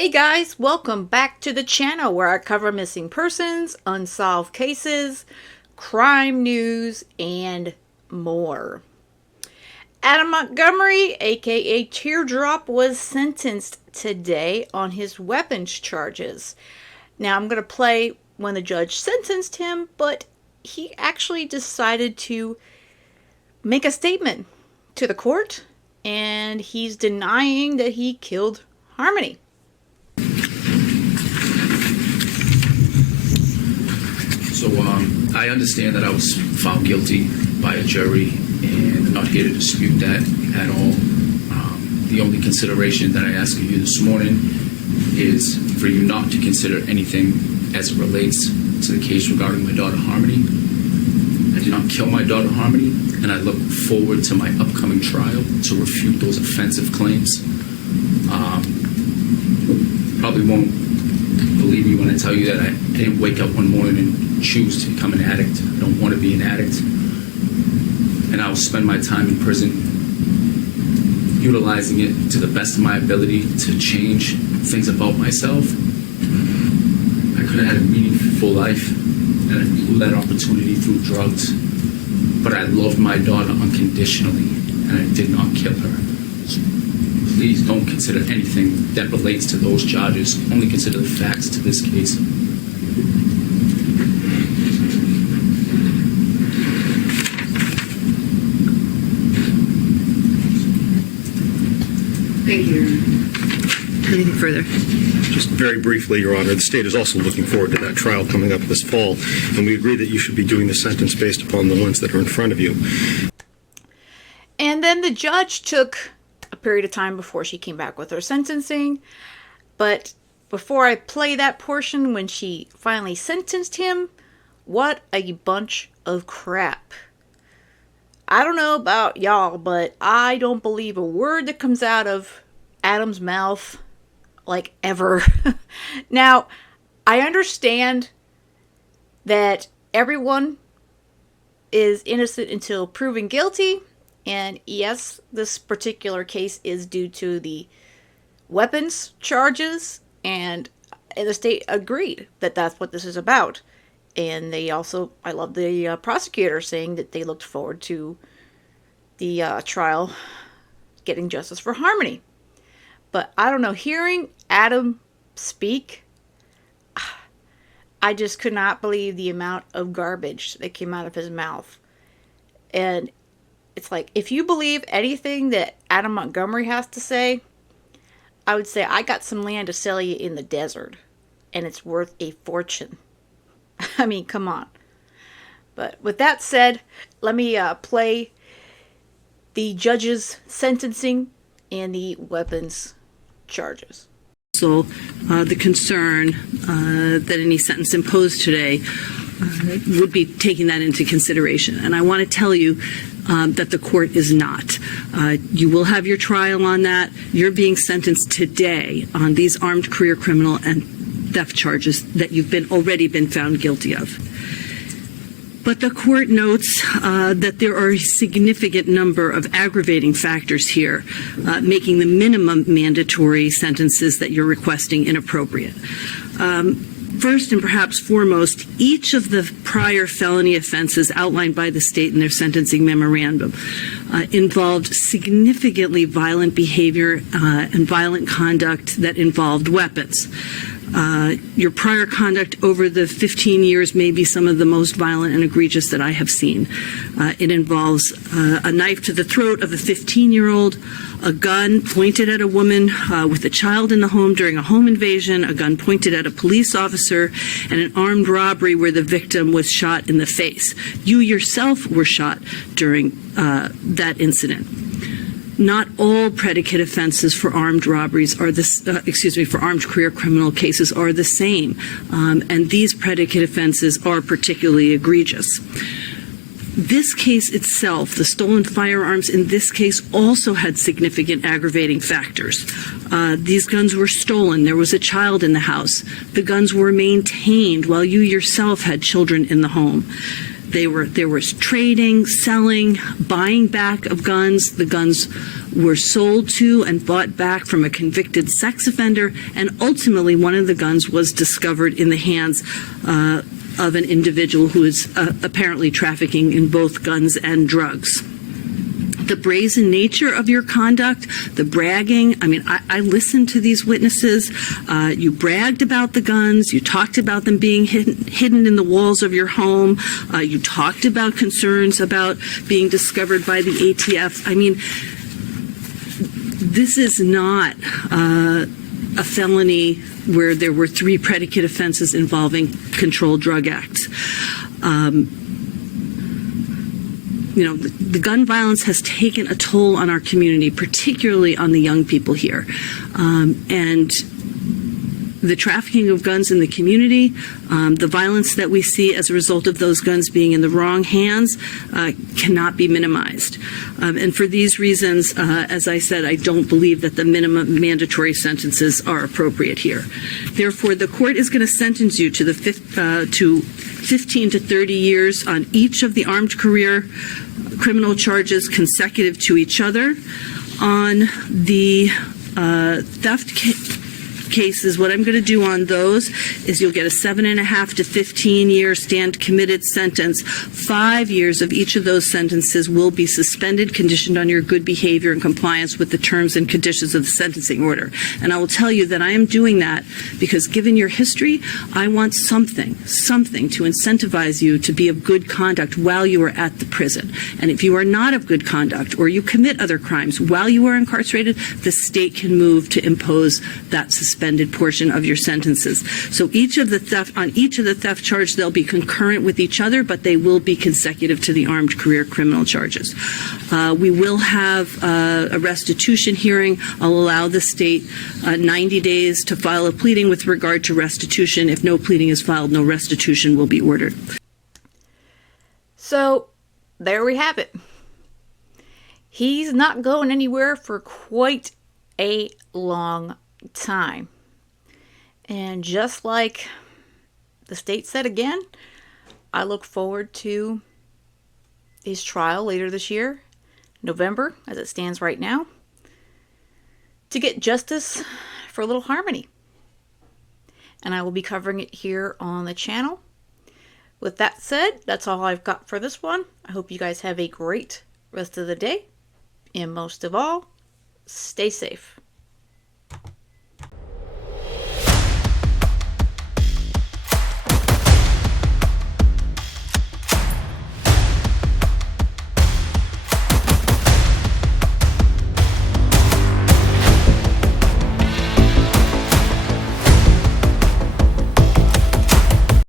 Hey guys, welcome back to the channel where I cover missing persons, unsolved cases, crime news, and more. Adam Montgomery, aka Teardrop, was sentenced today on his weapons charges. Now I'm going to play when the judge sentenced him, but he actually decided to make a statement to the court, and he's denying that he killed Harmony. So I understand that I was found guilty by a jury, and I'm not here to dispute that at all. The only consideration that I ask of you this morning is for you not to consider anything as it relates to the case regarding my daughter Harmony. I did not kill my daughter Harmony, and I look forward to my upcoming trial to refute those offensive claims. Probably won't believe me when I tell you that I didn't wake up one morning and choose to become an addict. I don't want to be an addict. And I will spend my time in prison utilizing it to the best of my ability to change things about myself. I could have had a meaningful life, and I blew that opportunity through drugs. But I loved my daughter unconditionally, and I did not kill her. Please don't consider anything that relates to those charges. Only consider the facts to this case. Thank you. Anything further? Just very briefly, Your Honor, the state is also looking forward to that trial coming up this fall, and we agree that you should be doing the sentence based upon the ones that are in front of you. And then the judge took a period of time before she came back with her sentencing. But before I play that portion when she finally sentenced him, what a bunch of crap. I don't know about y'all, but I don't believe a word that comes out of Adam's mouth, like, ever. Now, I understand that everyone is innocent until proven guilty. And yes, this particular case is due to the weapons charges, and the state agreed that that's what this is about. And they also, I love the prosecutor saying that they looked forward to the trial getting justice for Harmony. But I don't know, hearing Adam speak, I just could not believe the amount of garbage that came out of his mouth. And it's like, if you believe anything that Adam Montgomery has to say, I would say, I got some land to sell you in the desert, and it's worth a fortune. I mean, come on. But with that said, let me play the judge's sentencing and the weapons charges. So the concern that any sentence imposed today would be taking that into consideration. And I want to tell you that the court is not. You will have your trial on that. You're being sentenced today on these armed career criminal and theft charges that you've already been found guilty of. But the court notes that there are a significant number of aggravating factors here, making the minimum mandatory sentences that you're requesting inappropriate. First and perhaps foremost, each of the prior felony offenses outlined by the state in their sentencing memorandum involved significantly violent behavior and violent conduct that involved weapons. Your prior conduct over the 15 years may be some of the most violent and egregious that I have seen. It involves a knife to the throat of a 15-year-old, a gun pointed at a woman with a child in the home during a home invasion, a gun pointed at a police officer, and an armed robbery where the victim was shot in the face. You yourself were shot during that incident. Not all predicate offenses for armed robberies are for armed career criminal cases are the same, and these predicate offenses are particularly egregious. This case itself, the stolen firearms in this case, also had significant aggravating factors. These guns were stolen. There was a child in the house. The guns were maintained while you yourself had children in the home. There was trading, selling, buying back of guns. The guns were sold to and bought back from a convicted sex offender, and ultimately one of the guns was discovered in the hands of an individual who is apparently trafficking in both guns and drugs. The brazen nature of your conduct, the bragging. I mean, I listened to these witnesses. You bragged about the guns. You talked about them being hidden in the walls of your home. You talked about concerns about being discovered by the ATF. I mean, this is not a felony where there were 3 predicate offenses involving controlled drug acts. The gun violence has taken a toll on our community, particularly on the young people here. And the trafficking of guns in the community, the violence that we see as a result of those guns being in the wrong hands cannot be minimized. And for these reasons, as I said, I don't believe that the minimum mandatory sentences are appropriate here. Therefore, the court is going to sentence you to 15 to 30 years on each of the armed career criminal charges consecutive to each other. On the theft cases, what I'm going to do on those is you'll get a 7.5 to 15-year stand committed sentence. 5 years of each of those sentences will be suspended, conditioned on your good behavior and compliance with the terms and conditions of the sentencing order. And I will tell you that I am doing that because, given your history, I want something to incentivize you to be of good conduct while you are at the prison. And if you are not of good conduct or you commit other crimes while you are incarcerated, the state can move to impose that suspended portion of your sentences. So on each of the theft charges, they'll be concurrent with each other, but they will be consecutive to the armed career criminal charges. We will have a restitution hearing. I'll allow the state 90 days to file a pleading with regard to restitution. If no pleading is filed, no restitution will be ordered. So there we have it. He's not going anywhere for quite a long time. And just like the state said again, I look forward to his trial later this year, November, as it stands right now, to get justice for Little Harmony. And I will be covering it here on the channel. With that said, that's all I've got for this one. I hope you guys have a great rest of the day. And most of all, stay safe.